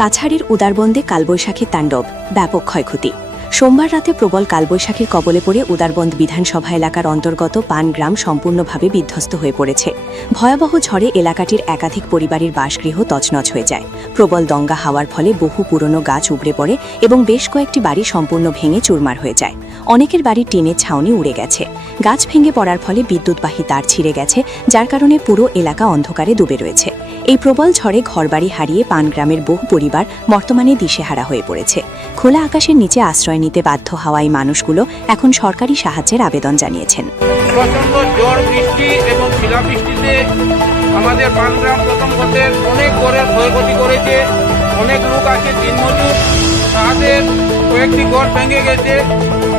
কাছাড়ের উদারবন্দে কালবৈশাখীর তাণ্ডব, ব্যাপক ক্ষয়ক্ষতি। সোমবার রাতে প্রবল কালবৈশাখীর কবলে পড়ে উদারবন্দ বিধানসভা এলাকার অন্তর্গত পান গ্রাম সম্পূর্ণভাবে বিধ্বস্ত হয়ে পড়েছে। ভয়াবহ ঝড়ে এলাকাটির একাধিক পরিবারের বাসগৃহ তছনছ হয়ে যায়। প্রবল দঙ্গা হাওয়ার ফলে বহু পুরনো গাছ উপড়ে পড়ে এবং বেশ কয়েকটি বাড়ি সম্পূর্ণ ভেঙে চুরমার হয়ে যায়। অনেকের বাড়ির টিনের ছাউনি উড়ে গেছে। গাছ ভেঙে পড়ার ফলে বিদ্যুৎবাহী তার ছিঁড়ে গেছে, যার কারণে পুরো এলাকা অন্ধকারে ডুবে রয়েছে। এই প্রবল ঝড়ে ঘরবাড়ি হারিয়ে পান গ্রামের বহু পরিবার বর্তমানে দিশেহারা হয়ে পড়েছে। খোলা আকাশের নিচে আশ্রয় নিতে বাধ্য হওয়া এই মানুষগুলো এখন সরকারি সাহায্যের আবেদন জানিয়েছেন। প্রচন্ড ঝড় বৃষ্টি এবং শিলাবৃষ্টিতে আমাদের পানগ্রাম প্রথম ঘটের অনেক ঘরের ক্ষয়ক্ষতি করেছে। অনেক লোক আছে দিনমজুর, তাদের কয়েকটি ঘর ভেঙে গেছে।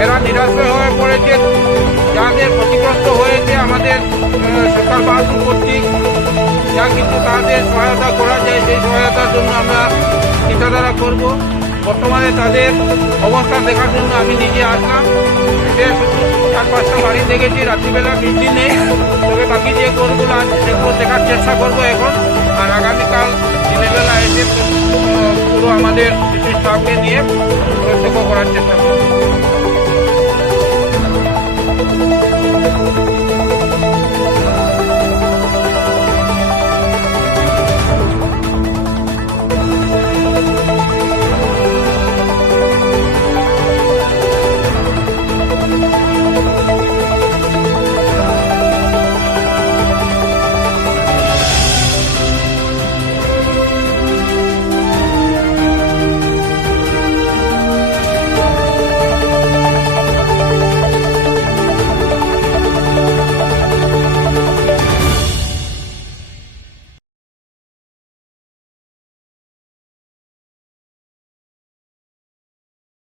এরা নিরাশ্রয় হয়ে পড়েছে। যাদের ক্ষতিগ্রস্ত হয়েছে আমাদের সরকার বাহাদুর কর্তৃক যা কিছু তাদের সহায়তা করা যায় সেই সহায়তার জন্য আমরা চিন্তাধারা করব। বর্তমানে তাদের অবস্থা দেখার জন্য আমি নিজে আসলাম। এসে শুধু 4-5টা বাড়ি দেখেছি, রাত্রিবেলা বৃষ্টি নেই, তবে বাকি যে ঘরগুলো আছে সেগুলো দেখার চেষ্টা করবো এখন। আর আগামীকাল দিনের বেলা এসে পুরো আমাদের কিছু স্টাফকে নিয়ে প্রত্যক্ষ করার চেষ্টা করবো।